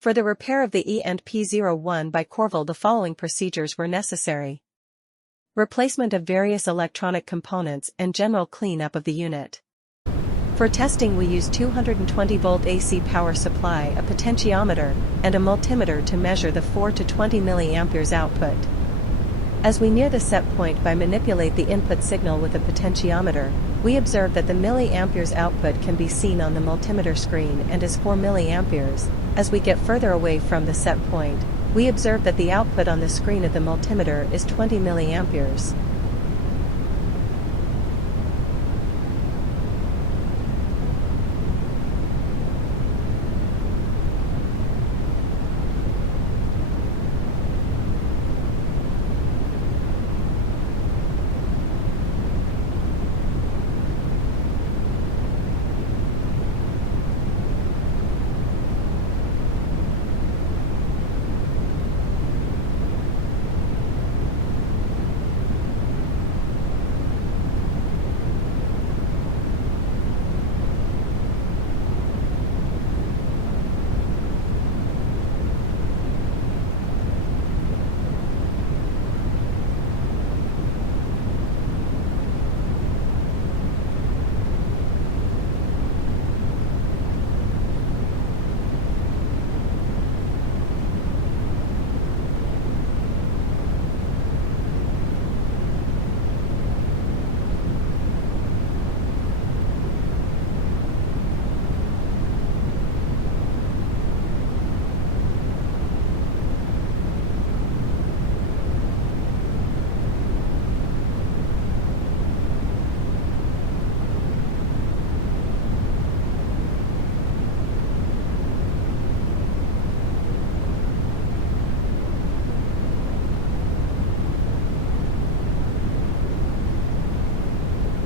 For the repair of the E&P-01 by Korval, the following procedures were necessary. Replacement of various electronic components and general cleanup of the unit. For testing we used 220-volt AC power supply, a potentiometer, and a multimeter to measure the 4 to 20 mA output. As we near the set point by manipulate the input signal with a potentiometer, we observe that the milliamperes output can be seen on the multimeter screen and is 4 mA. As we get further away from the set point, we observe that the output on the screen of the multimeter is 20 mA.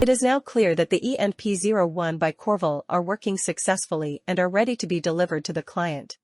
It is now clear that the E&P-01 by Korval are working successfully and are ready to be delivered to the client.